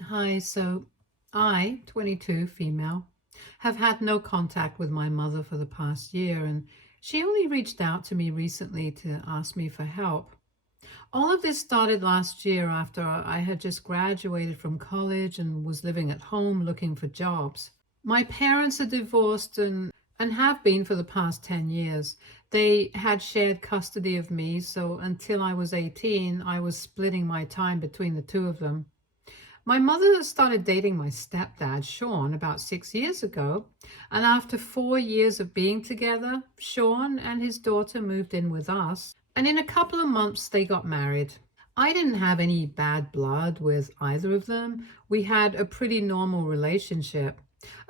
Hi, so I, 22, female, have had no contact with my mother for the past year, and she only reached out to me recently to ask me for help. All of this started last year after I had just graduated from college and was living at home looking for jobs. My parents are divorced and have been for the past 10 years. They had shared custody of me, so until I was 18, I was splitting my time between the two of them. My mother started dating my stepdad, Sean, about 6 years ago. And after 4 years of being together, Sean and his daughter moved in with us. And in a couple of months, they got married. I didn't have any bad blood with either of them. We had a pretty normal relationship.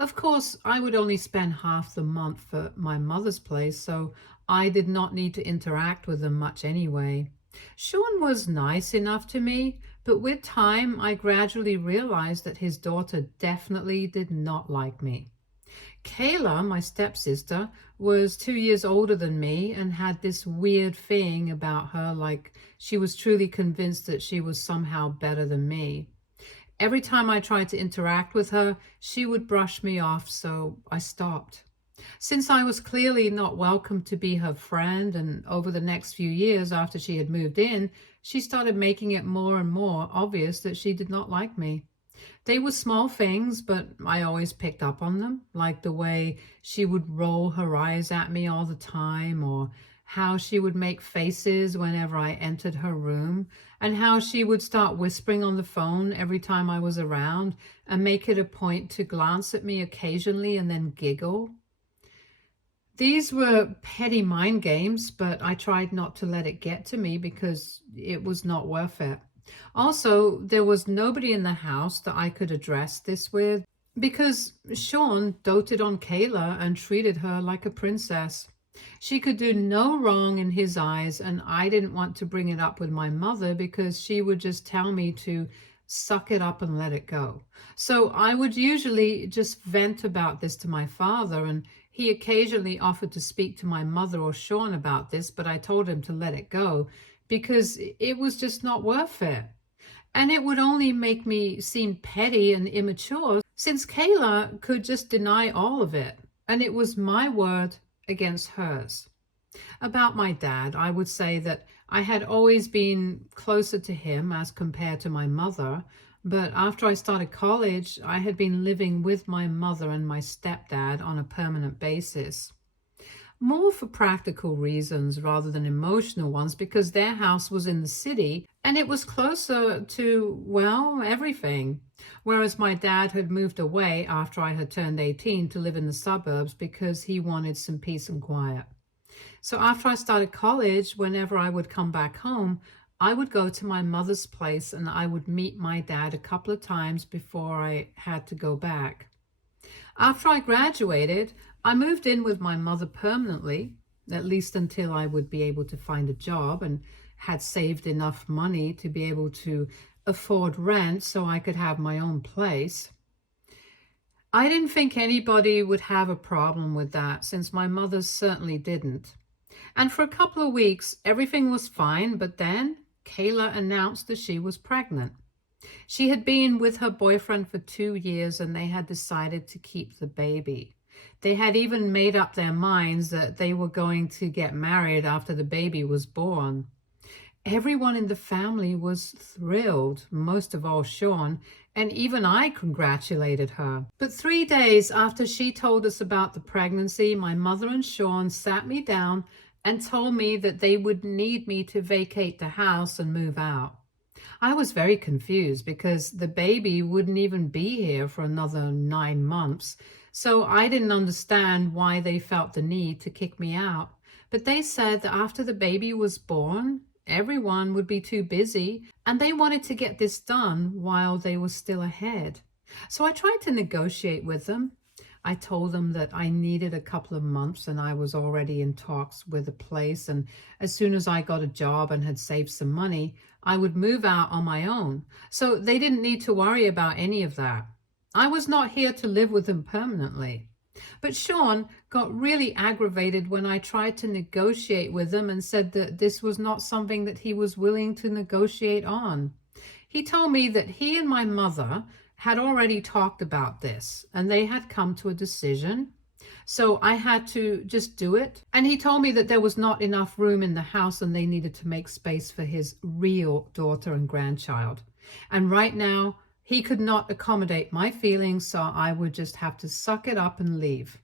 Of course, I would only spend half the month at my mother's place, so I did not need to interact with them much anyway. Sean was nice enough to me, but with time I gradually realized that his daughter definitely did not like me. Kayla, my stepsister, was 2 years older than me and had this weird thing about her, like she was truly convinced that she was somehow better than me. Every time I tried to interact with her, she would brush me off, so I stopped. Since I was clearly not welcome to be her friend, and over the next few years after she had moved in, she started making it more and more obvious that she did not like me. They were small things, but I always picked up on them, like the way she would roll her eyes at me all the time, or how she would make faces whenever I entered her room, and how she would start whispering on the phone every time I was around and make it a point to glance at me occasionally and then giggle. These were petty mind games, but I tried not to let it get to me because it was not worth it. Also, there was nobody in the house that I could address this with because Sean doted on Kayla and treated her like a princess. She could do no wrong in his eyes, and I didn't want to bring it up with my mother because she would just tell me to suck it up and let it go. So I would usually just vent about this to my father, and he occasionally offered to speak to my mother or Sean about this, but I told him to let it go because it was just not worth it. And it would only make me seem petty and immature since Kayla could just deny all of it. And it was my word against hers. About my dad, I would say that I had always been closer to him as compared to my mother, but after I started college, I had been living with my mother and my stepdad on a permanent basis. More for practical reasons rather than emotional ones because their house was in the city and it was closer to, well, everything. Whereas my dad had moved away after I had turned 18 to live in the suburbs because he wanted some peace and quiet. So after I started college, whenever I would come back home, I would go to my mother's place and I would meet my dad a couple of times before I had to go back. After I graduated, I moved in with my mother permanently, at least until I would be able to find a job and had saved enough money to be able to afford rent so I could have my own place. I didn't think anybody would have a problem with that since my mother certainly didn't. And for a couple of weeks, everything was fine, but then Kayla announced that she was pregnant. She had been with her boyfriend for 2 years and they had decided to keep the baby. They had even made up their minds that they were going to get married after the baby was born. Everyone in the family was thrilled, most of all Sean, and even I congratulated her. But 3 days after she told us about the pregnancy, my mother and Sean sat me down and told me that they would need me to vacate the house and move out. I was very confused because the baby wouldn't even be here for another 9 months, so I didn't understand why they felt the need to kick me out. But they said that after the baby was born, everyone would be too busy and they wanted to get this done while they were still ahead. So I tried to negotiate with them. I told them that I needed a couple of months and I was already in talks with a place, and as soon as I got a job and had saved some money, I would move out on my own. So they didn't need to worry about any of that. I was not here to live with them permanently. But Sean got really aggravated when I tried to negotiate with him and said that this was not something that he was willing to negotiate on. He told me that he and my mother had already talked about this and they had come to a decision. So I had to just do it. And he told me that there was not enough room in the house and they needed to make space for his real daughter and grandchild. And right now, he could not accommodate my feelings, so I would just have to suck it up and leave.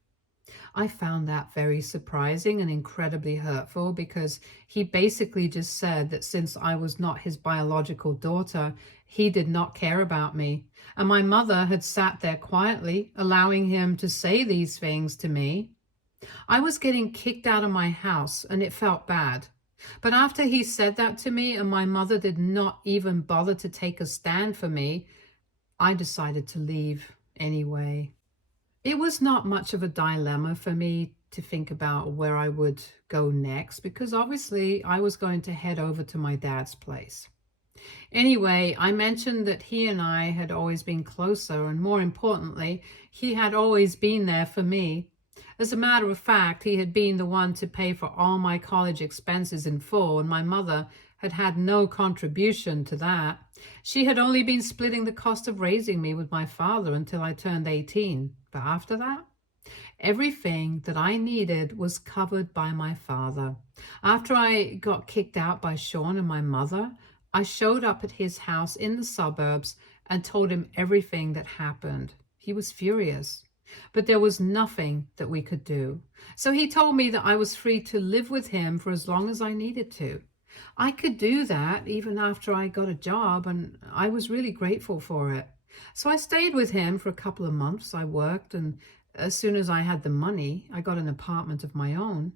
I found that very surprising and incredibly hurtful because he basically just said that since I was not his biological daughter, he did not care about me. And my mother had sat there quietly, allowing him to say these things to me. I was getting kicked out of my house and it felt bad. But after he said that to me and my mother did not even bother to take a stand for me, I decided to leave anyway. It was not much of a dilemma for me to think about where I would go next because obviously I was going to head over to my dad's place. Anyway, I mentioned that he and I had always been closer, and more importantly, he had always been there for me. As a matter of fact, he had been the one to pay for all my college expenses in full, and my mother had had no contribution to that. She had only been splitting the cost of raising me with my father until I turned 18. But after that, everything that I needed was covered by my father. After I got kicked out by Sean and my mother, I showed up at his house in the suburbs and told him everything that happened. He was furious, but there was nothing that we could do. So he told me that I was free to live with him for as long as I needed to. I could do that even after I got a job, and I was really grateful for it. So I stayed with him for a couple of months. I worked, and as soon as I had the money, I got an apartment of my own.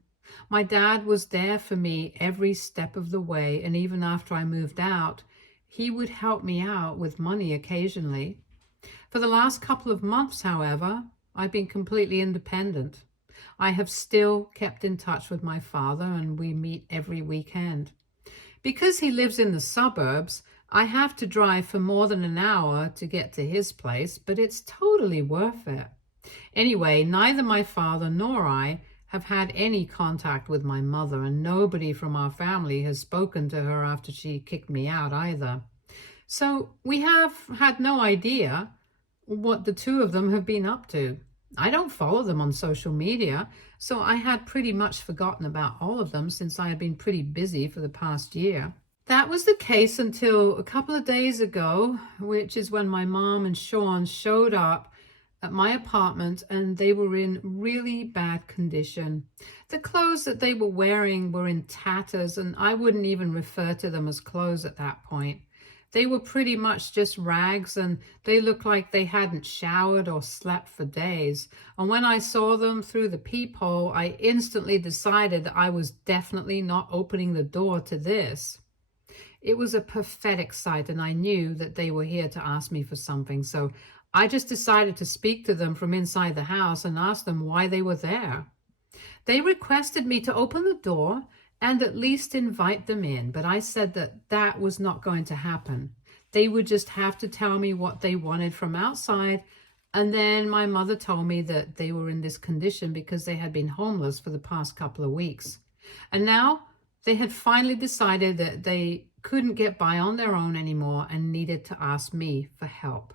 My dad was there for me every step of the way, and even after I moved out, he would help me out with money occasionally. For the last couple of months, however, I've been completely independent. I have still kept in touch with my father, and we meet every weekend. Because he lives in the suburbs, I have to drive for more than an hour to get to his place, but it's totally worth it. Anyway, neither my father nor I have had any contact with my mother, and nobody from our family has spoken to her after she kicked me out either. So we have had no idea what the two of them have been up to. I don't follow them on social media, so I had pretty much forgotten about all of them since I had been pretty busy for the past year. That was the case until a couple of days ago, which is when my mom and Sean showed up at my apartment, and they were in really bad condition. The clothes that they were wearing were in tatters, and I wouldn't even refer to them as clothes at that point. They were pretty much just rags, and they looked like they hadn't showered or slept for days. And when I saw them through the peephole, I instantly decided that I was definitely not opening the door to this. It was a pathetic sight, and I knew that they were here to ask me for something, so I just decided to speak to them from inside the house and ask them why they were there. They requested me to open the door and at least invite them in, but I said that that was not going to happen. They would just have to tell me what they wanted from outside, and then my mother told me that they were in this condition because they had been homeless for the past couple of weeks. And now they had finally decided that they couldn't get by on their own anymore and needed to ask me for help.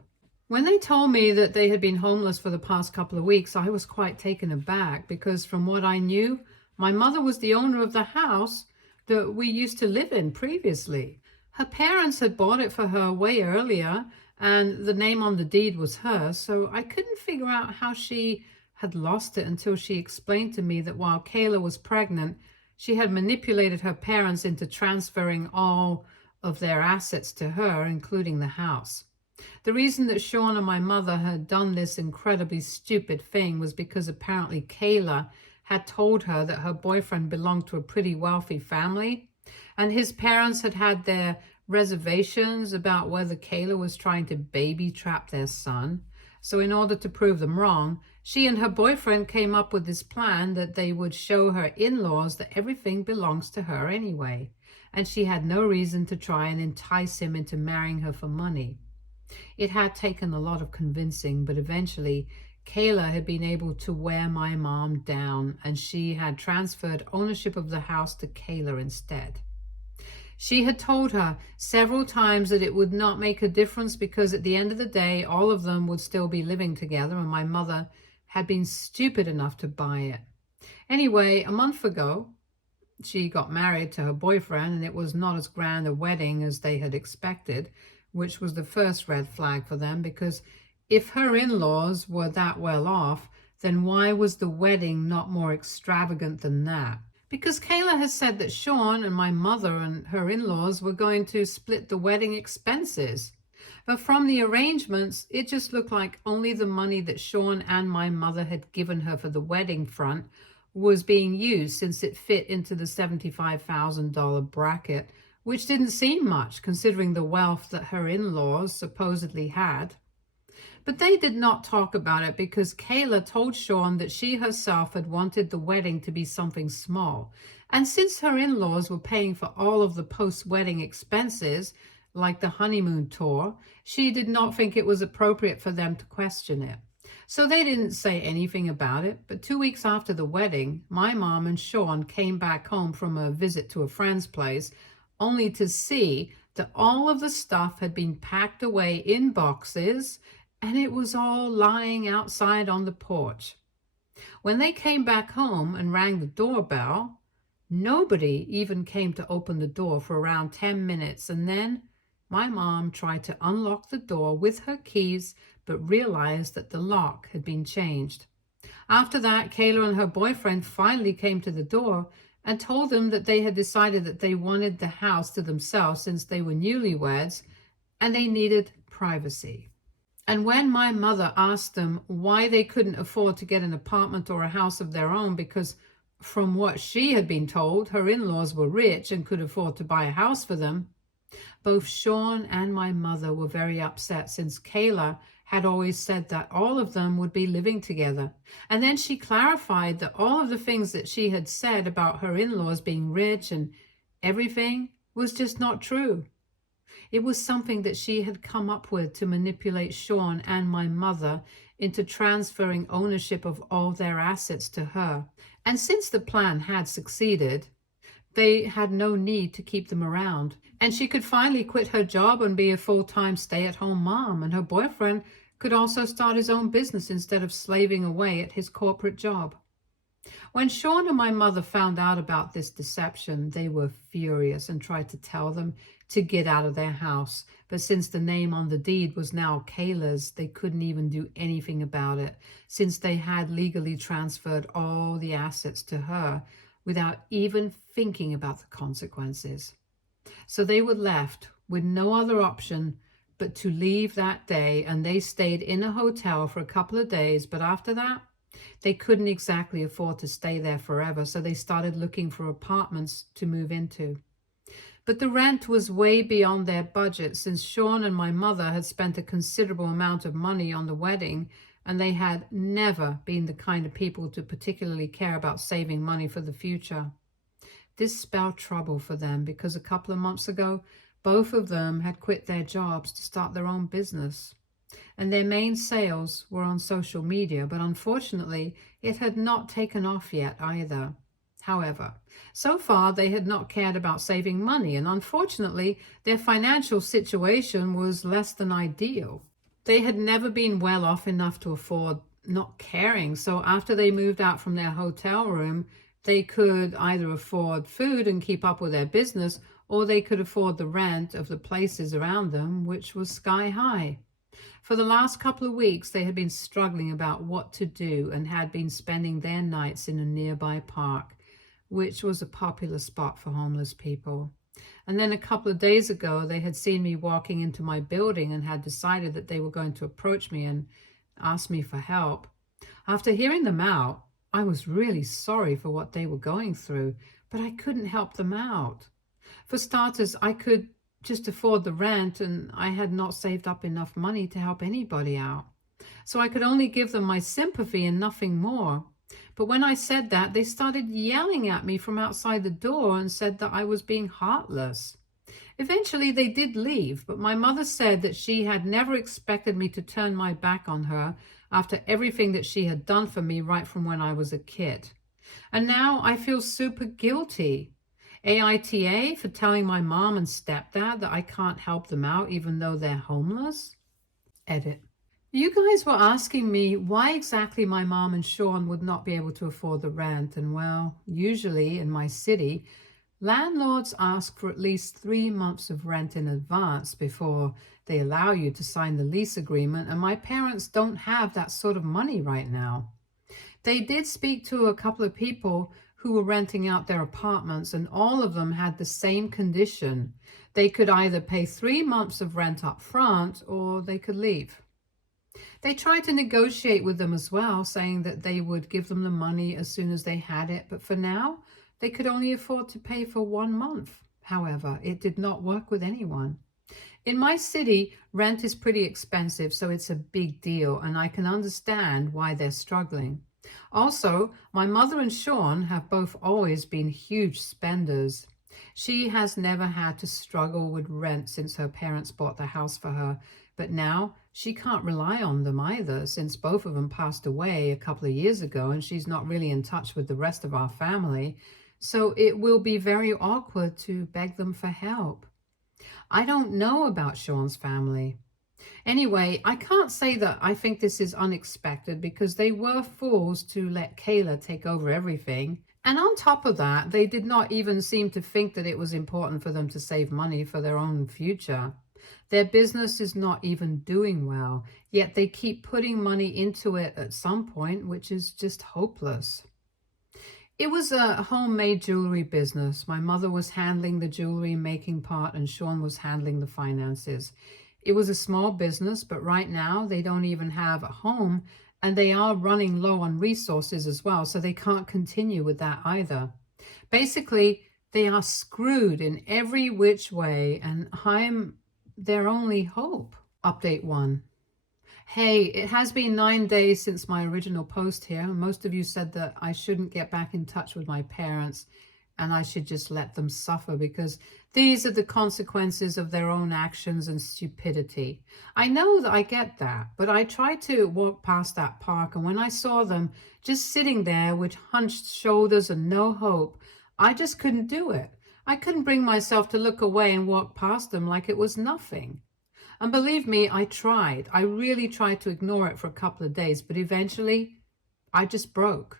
When they told me that they had been homeless for the past couple of weeks, I was quite taken aback because from what I knew, my mother was the owner of the house that we used to live in previously. Her parents had bought it for her way earlier, and the name on the deed was hers, so I couldn't figure out how she had lost it until she explained to me that while Kayla was pregnant, she had manipulated her parents into transferring all of their assets to her, including the house. The reason that Sean and my mother had done this incredibly stupid thing was because apparently Kayla had told her that her boyfriend belonged to a pretty wealthy family, and his parents had had their reservations about whether Kayla was trying to baby trap their son. So in order to prove them wrong, she and her boyfriend came up with this plan that they would show her in-laws that everything belongs to her anyway, and she had no reason to try and entice him into marrying her for money. It had taken a lot of convincing, but eventually Kayla had been able to wear my mom down, and she had transferred ownership of the house to Kayla instead. She had told her several times that it would not make a difference because at the end of the day, all of them would still be living together, and my mother had been stupid enough to buy it. Anyway, a month ago, she got married to her boyfriend, and it was not as grand a wedding as they had expected, which was the first red flag for them, because if her in-laws were that well off, then why was the wedding not more extravagant than that? Because Kayla has said that Sean and my mother and her in-laws were going to split the wedding expenses. But from the arrangements, it just looked like only the money that Sean and my mother had given her for the wedding front was being used, since it fit into the $75,000 bracket, which didn't seem much considering the wealth that her in-laws supposedly had. But they did not talk about it because Kayla told Sean that she herself had wanted the wedding to be something small. And since her in-laws were paying for all of the post-wedding expenses, like the honeymoon tour, she did not think it was appropriate for them to question it. So they didn't say anything about it. But 2 weeks after the wedding, my mom and Sean came back home from a visit to a friend's place, only to see that all of the stuff had been packed away in boxes, and it was all lying outside on the porch. When they came back home and rang the doorbell, nobody even came to open the door for around 10 minutes, and then my mom tried to unlock the door with her keys, but realized that the lock had been changed. After that, Kayla and her boyfriend finally came to the door and told them that they had decided that they wanted the house to themselves since they were newlyweds and they needed privacy. And when my mother asked them why they couldn't afford to get an apartment or a house of their own, because from what she had been told, her in-laws were rich and could afford to buy a house for them, both Sean and my mother were very upset, since Kayla had always said that all of them would be living together. And then she clarified that all of the things that she had said about her in-laws being rich and everything was just not true. It was something that she had come up with to manipulate Sean and my mother into transferring ownership of all their assets to her. And since the plan had succeeded, they had no need to keep them around. And she could finally quit her job and be a full-time stay-at-home mom, and her boyfriend could also start his own business instead of slaving away at his corporate job. When Sean and my mother found out about this deception, they were furious and tried to tell them to get out of their house. But since the name on the deed was now Kayla's, they couldn't even do anything about it, since they had legally transferred all the assets to her without even thinking about the consequences. So they were left with no other option but to leave that day, and they stayed in a hotel for a couple of days. But after that, they couldn't exactly afford to stay there forever, so they started looking for apartments to move into. But the rent was way beyond their budget, since Sean and my mother had spent a considerable amount of money on the wedding, and they had never been the kind of people to particularly care about saving money for the future. This spelled trouble for them because a couple of months ago, both of them had quit their jobs to start their own business. And their main sales were on social media, but unfortunately, it had not taken off yet either. However, so far they had not cared about saving money, and unfortunately, their financial situation was less than ideal. They had never been well off enough to afford not caring, so after they moved out from their hotel room, they could either afford food and keep up with their business, or they could afford the rent of the places around them, which was sky high. For the last couple of weeks, they had been struggling about what to do and had been spending their nights in a nearby park, which was a popular spot for homeless people. And then a couple of days ago, they had seen me walking into my building and had decided that they were going to approach me and ask me for help. After hearing them out, I was really sorry for what they were going through, but I couldn't help them out. For starters, I could just afford the rent, and I had not saved up enough money to help anybody out. So I could only give them my sympathy and nothing more. But when I said that, they started yelling at me from outside the door and said that I was being heartless. Eventually, they did leave, but my mother said that she had never expected me to turn my back on her after everything that she had done for me right from when I was a kid. And now I feel super guilty. AITA for telling my mom and stepdad that I can't help them out even though they're homeless. Edit. You guys were asking me why exactly my mom and Sean would not be able to afford the rent. And well, usually in my city, landlords ask for at least 3 months of rent in advance before they allow you to sign the lease agreement. And my parents don't have that sort of money right now. They did speak to a couple of people who were renting out their apartments, and all of them had the same condition. They could either pay 3 months of rent up front or they could leave. They tried to negotiate with them as well, saying that they would give them the money as soon as they had it, but for now, they could only afford to pay for 1 month. However, it did not work with anyone. In my city, rent is pretty expensive, so it's a big deal, and I can understand why they're struggling. Also, my mother and Sean have both always been huge spenders. She has never had to struggle with rent since her parents bought the house for her, but now she can't rely on them either since both of them passed away a couple of years ago and she's not really in touch with the rest of our family. So it will be very awkward to beg them for help. I don't know about Sean's family. Anyway, I can't say that I think this is unexpected because they were fools to let Kayla take over everything. And on top of that, they did not even seem to think that it was important for them to save money for their own future. Their business is not even doing well, yet they keep putting money into it at some point, which is just hopeless. It was a homemade jewelry business. My mother was handling the jewelry making part and Sean was handling the finances. It was a small business, but right now they don't even have a home and they are running low on resources as well, so they can't continue with that either. Basically, they are screwed in every which way and I'm their only hope. Update 1. Hey, it has been 9 days since my original post here. Most of you said that I shouldn't get back in touch with my parents and I should just let them suffer because these are the consequences of their own actions and stupidity. I know that I get that, but I tried to walk past that park and when I saw them just sitting there with hunched shoulders and no hope, I just couldn't do it. I couldn't bring myself to look away and walk past them like it was nothing. And believe me, I tried. I really tried to ignore it for a couple of days, but eventually I just broke.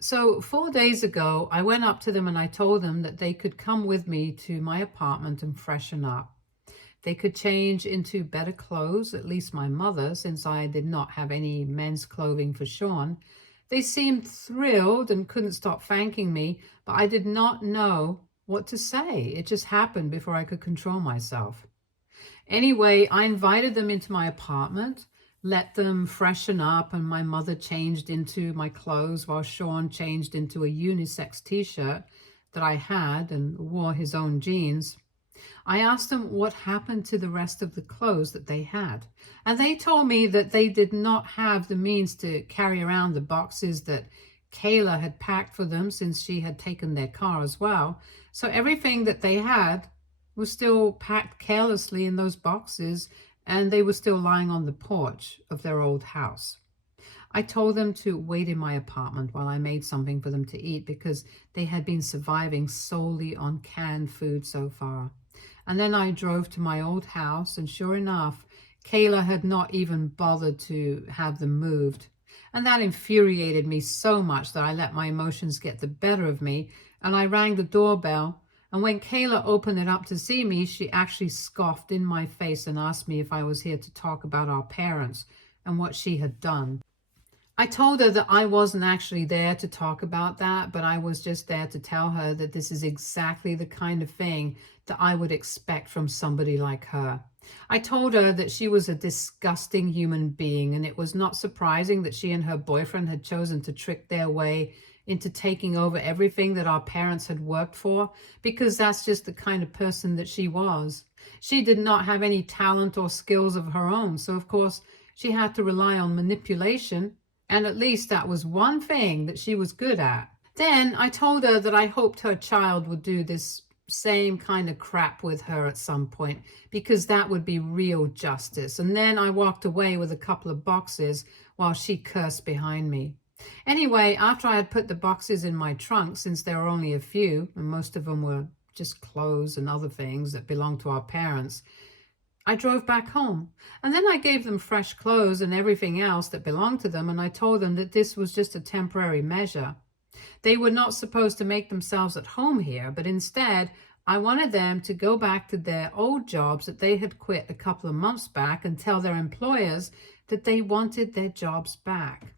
So 4 days ago, I went up to them and I told them that they could come with me to my apartment and freshen up. They could change into better clothes, at least my mother, since I did not have any men's clothing for Sean. They seemed thrilled and couldn't stop thanking me, but I did not know what to say. It just happened before I could control myself. Anyway, I invited them into my apartment, let them freshen up, and my mother changed into my clothes while Sean changed into a unisex t-shirt that I had and wore his own jeans. I asked them what happened to the rest of the clothes that they had, and they told me that they did not have the means to carry around the boxes that Kayla had packed for them since she had taken their car as well. So everything that they had was still packed carelessly in those boxes and they were still lying on the porch of their old house. I told them to wait in my apartment while I made something for them to eat because they had been surviving solely on canned food so far. And then I drove to my old house and sure enough, Kayla had not even bothered to have them moved. And that infuriated me so much that I let my emotions get the better of me and I rang the doorbell. And when Kayla opened it up to see me, she actually scoffed in my face and asked me if I was here to talk about our parents and what she had done. I told her that I wasn't actually there to talk about that, but I was just there to tell her that this is exactly the kind of thing that I would expect from somebody like her. I told her that she was a disgusting human being, and it was not surprising that she and her boyfriend had chosen to trick their way into taking over everything that our parents had worked for, because that's just the kind of person that she was. She did not have any talent or skills of her own, so of course she had to rely on manipulation, and at least that was one thing that she was good at. Then I told her that I hoped her child would do this same kind of crap with her at some point, because that would be real justice. And then I walked away with a couple of boxes while she cursed behind me. Anyway, after I had put the boxes in my trunk, since there were only a few, and most of them were just clothes and other things that belonged to our parents, I drove back home. And then I gave them fresh clothes and everything else that belonged to them, and I told them that this was just a temporary measure. They were not supposed to make themselves at home here, but instead, I wanted them to go back to their old jobs that they had quit a couple of months back and tell their employers that they wanted their jobs back.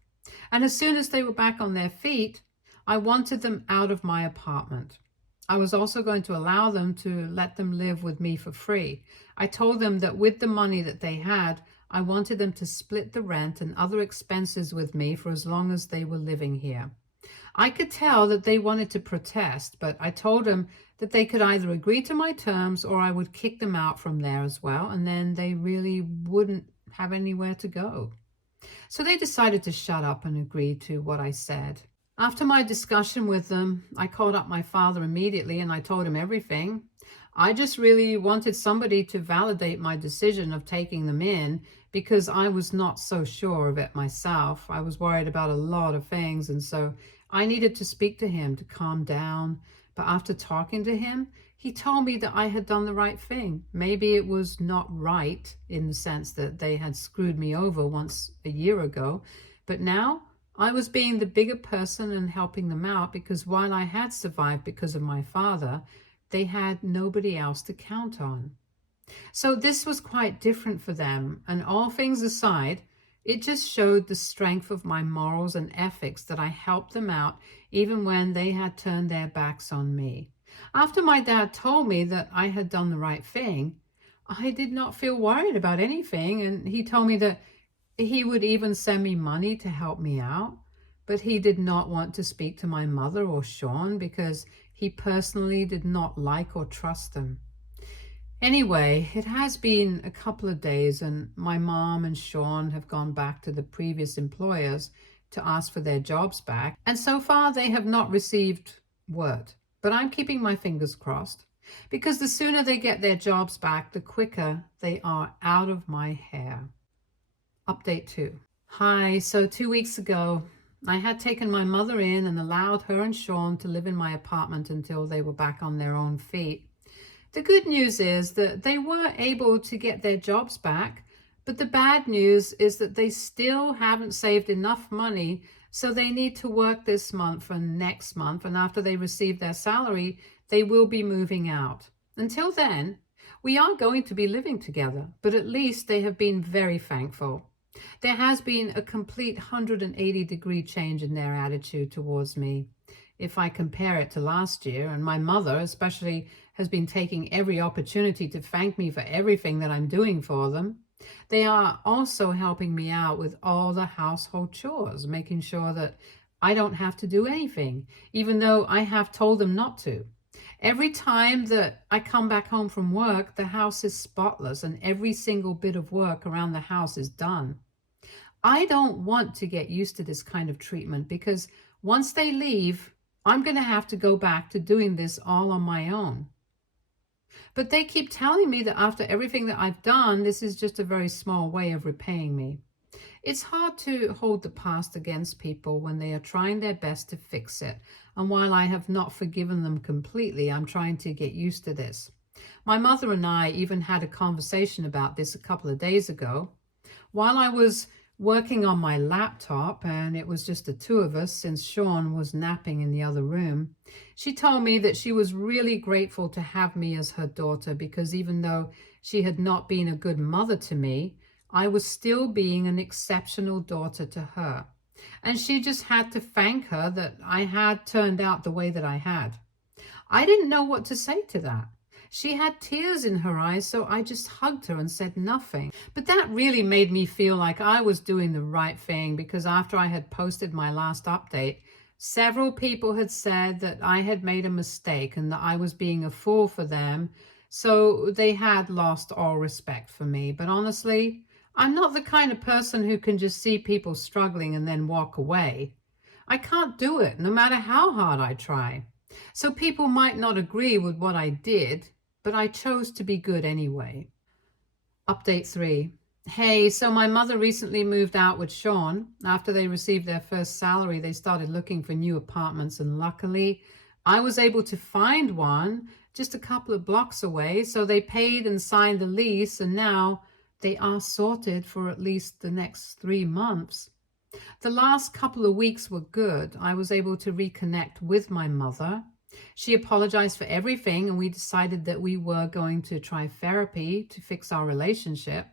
And as soon as they were back on their feet, I wanted them out of my apartment. I was also going to allow them to let them live with me for free. I told them that with the money that they had, I wanted them to split the rent and other expenses with me for as long as they were living here. I could tell that they wanted to protest, but I told them that they could either agree to my terms or I would kick them out from there as well, and then they really wouldn't have anywhere to go. So they decided to shut up and agree to what I said. After my discussion with them, I called up my father immediately and I told him everything. I just really wanted somebody to validate my decision of taking them in because I was not so sure of it myself. I was worried about a lot of things, and so I needed to speak to him to calm down. But after talking to him, he told me that I had done the right thing. Maybe it was not right in the sense that they had screwed me over once a year ago, but now I was being the bigger person and helping them out because while I had survived because of my father, they had nobody else to count on. So this was quite different for them, and all things aside, it just showed the strength of my morals and ethics that I helped them out even when they had turned their backs on me. After my dad told me that I had done the right thing, I did not feel worried about anything, and he told me that he would even send me money to help me out, but he did not want to speak to my mother or Sean because he personally did not like or trust them. Anyway, it has been a couple of days and my mom and Sean have gone back to the previous employers to ask for their jobs back, and so far they have not received word. But I'm keeping my fingers crossed because the sooner they get their jobs back, the quicker they are out of my hair. Update 2. Hi, so 2 weeks ago, I had taken my mother in and allowed her and Sean to live in my apartment until they were back on their own feet. The good news is that they were able to get their jobs back, but the bad news is that they still haven't saved enough money, so they need to work this month and next month, and after they receive their salary, they will be moving out. Until then, we are going to be living together, but at least they have been very thankful. There has been a complete 180-degree change in their attitude towards me. If I compare it to last year, and my mother especially has been taking every opportunity to thank me for everything that I'm doing for them. They are also helping me out with all the household chores, making sure that I don't have to do anything, even though I have told them not to. Every time that I come back home from work, the house is spotless and every single bit of work around the house is done. I don't want to get used to this kind of treatment because once they leave, I'm going to have to go back to doing this all on my own. But they keep telling me that after everything that I've done, this is just a very small way of repaying me. It's hard to hold the past against people when they are trying their best to fix it. And while I have not forgiven them completely, I'm trying to get used to this. My mother and I even had a conversation about this a couple of days ago. While I was working on my laptop, and it was just the two of us since Sean was napping in the other room, she told me that she was really grateful to have me as her daughter because even though she had not been a good mother to me, I was still being an exceptional daughter to her. And she just had to thank her that I had turned out the way that I had. I didn't know what to say to that. She had tears in her eyes, so I just hugged her and said nothing. But that really made me feel like I was doing the right thing because after I had posted my last update, several people had said that I had made a mistake and that I was being a fool for them, so they had lost all respect for me. But honestly, I'm not the kind of person who can just see people struggling and then walk away. I can't do it, no matter how hard I try. So people might not agree with what I did, but I chose to be good anyway. Update 3. Hey, so my mother recently moved out with Sean. After they received their first salary, they started looking for new apartments, and luckily, I was able to find one just a couple of blocks away. So they paid and signed the lease, and now they are sorted for at least the next 3 months. The last couple of weeks were good. I was able to reconnect with my mother. She apologized for everything, and we decided that we were going to try therapy to fix our relationship.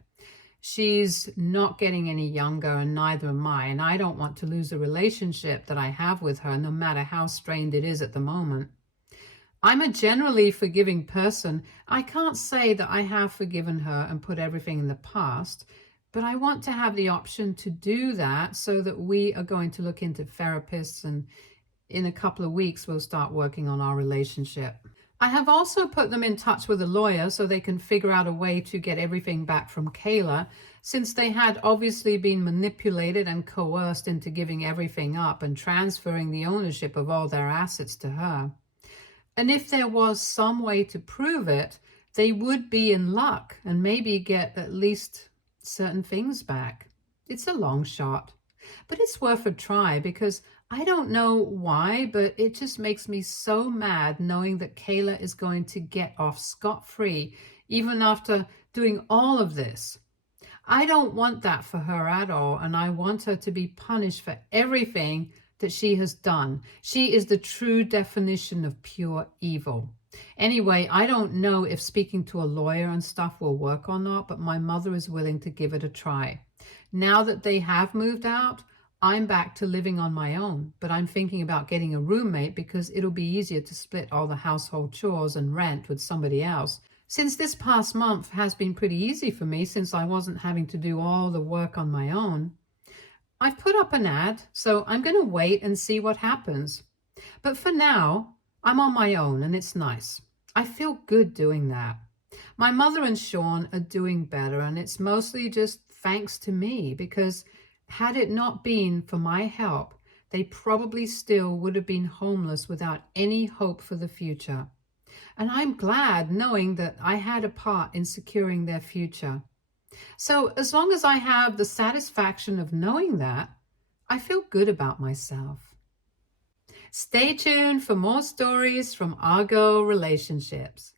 She's not getting any younger, and neither am I. And I don't want to lose a relationship that I have with her, no matter how strained it is at the moment. I'm a generally forgiving person. I can't say that I have forgiven her and put everything in the past, but I want to have the option to do that so that we are going to look into therapists, and in a couple of weeks, we'll start working on our relationship. I have also put them in touch with a lawyer so they can figure out a way to get everything back from Kayla, since they had obviously been manipulated and coerced into giving everything up and transferring the ownership of all their assets to her. And if there was some way to prove it, they would be in luck and maybe get at least certain things back. It's a long shot, but it's worth a try because I don't know why, but it just makes me so mad knowing that Kayla is going to get off scot-free even after doing all of this. I don't want that for her at all, and I want her to be punished for everything that she has done. She is the true definition of pure evil. Anyway, I don't know if speaking to a lawyer and stuff will work or not, but my mother is willing to give it a try. Now that they have moved out, I'm back to living on my own, but I'm thinking about getting a roommate because it'll be easier to split all the household chores and rent with somebody else. Since this past month has been pretty easy for me since I wasn't having to do all the work on my own. I've put up an ad, so I'm going to wait and see what happens. But for now, I'm on my own and it's nice. I feel good doing that. My mother and Sean are doing better, and it's mostly just thanks to me because had it not been for my help, they probably still would have been homeless without any hope for the future. And I'm glad knowing that I had a part in securing their future. So as long as I have the satisfaction of knowing that, I feel good about myself. Stay tuned for more stories from Argo Relationships.